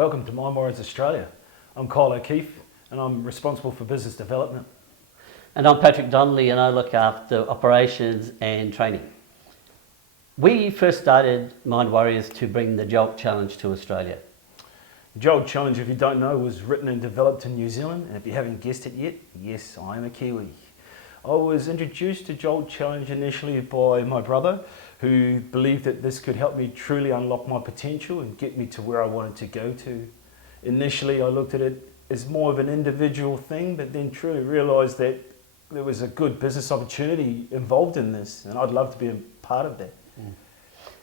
Welcome to My Morris Australia. I'm Kyle O'Keefe and I'm responsible for business development. And I'm Patrick Donnelly and I look after operations and training. We first started Mind Warriors to bring the Jolt Challenge to Australia. Jolt Challenge, if you don't know, was written and developed in New Zealand, and if you haven't guessed it yet, yes, I am a Kiwi. I was introduced to Jolt Challenge initially by my brother, who believed that this could help me truly unlock my potential and get me to where I wanted to go to. Initially, I looked at it as more of an individual thing, but then truly realised that there was a good business opportunity involved in this, and I'd love to be a part of that. And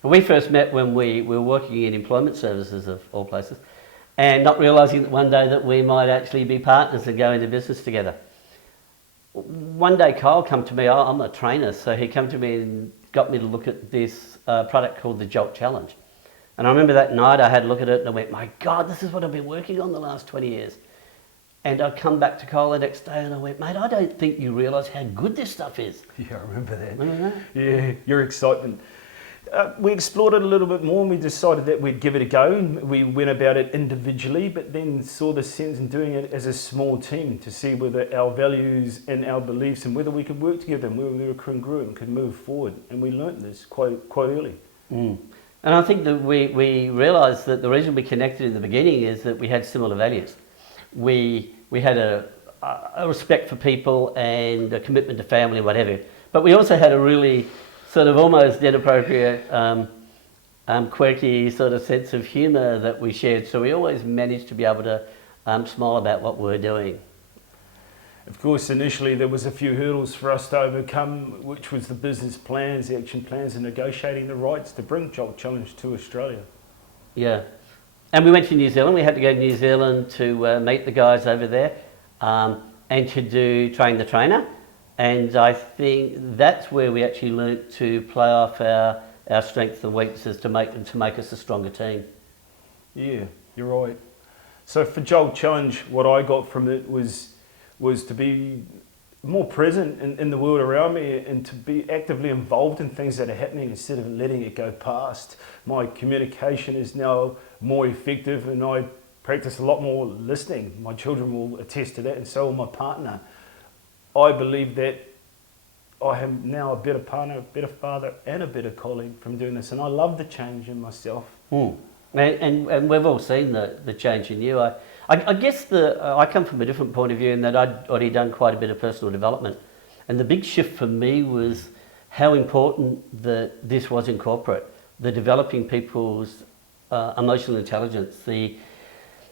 we first met when we were working in employment services, of all places, and not realising that one day that we might actually be partners and go into business together. One day Kyle came to me, I'm a trainer, so he came to me and got me to look at this product called the Jolt Challenge. And I remember that night I had a look at it and I went, my God, this is what I've been working on the last 20 years. And I come back to Kyle the next day and I went, mate, I don't think you realise how good this stuff is. Yeah, I remember that. Remember that? Yeah, your excitement. We explored it a little bit more and we decided that we'd give it a go. We went about it individually, but then saw the sense in doing it as a small team to see whether our values and our beliefs and whether we could work together and whether we were congruent and could move forward. And we learnt this quite early. And I think that we realised that the reason we connected in the beginning is that we had similar values. We had a respect for people and a commitment to family and whatever, but we also had a really sort of almost inappropriate, quirky sort of sense of humour that we shared. So we always managed to be able to smile about what we're doing. Of course, initially there was a few hurdles for us to overcome, which was the business plans, the action plans, and negotiating the rights to bring Jolt Challenge to Australia. Yeah. And we went to New Zealand. We had to go to New Zealand to meet the guys over there and to do Train the Trainer. And I think that's where we actually learnt to play off our strengths and weaknesses to make us a stronger team. Yeah, you're right. So for Jolt Challenge, what I got from it was to be more present in the world around me and to be actively involved in things that are happening instead of letting it go past. My communication is now more effective and I practice a lot more listening. My children will attest to that and so will my partner. I believe that I am now a better partner, a better father and a better colleague from doing this, and I love the change in myself. And we've all seen the change in you. I guess I come from a different point of view in that I'd already done quite a bit of personal development, and the big shift for me was how important that this was in corporate, the developing people's emotional intelligence,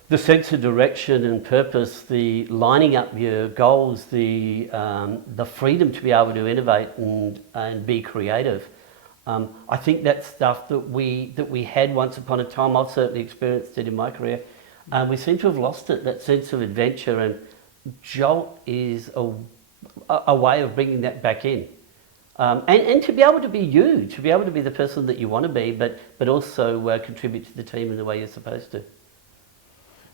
the sense of direction and purpose, the lining up your goals, the freedom to be able to innovate and be creative. I think that's stuff that we had once upon a time. I've certainly experienced it in my career. We seem to have lost it, that sense of adventure, and Jolt is a way of bringing that back in. And to be able to be you, to be able to be the person that you want to be, but also contribute to the team in the way you're supposed to.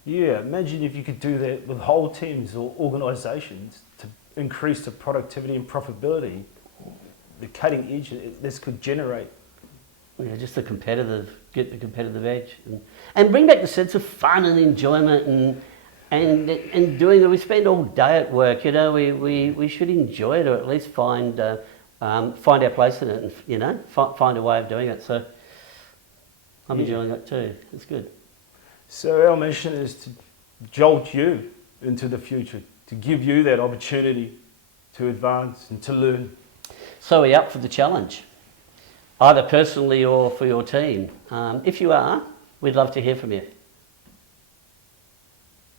Yeah, imagine if you could do that with whole teams or organisations to increase the productivity and profitability, the cutting edge this could generate. Yeah, just get the competitive edge and bring back the sense of fun and enjoyment and doing it. We spend all day at work, you know, we should enjoy it or at least find our place in it and, you know, find a way of doing it. So I'm enjoying it too, it's good. So our mission is to jolt you into the future, to give you that opportunity to advance and to learn. So are you up for the challenge? Either personally or for your team? If you are, we'd love to hear from you.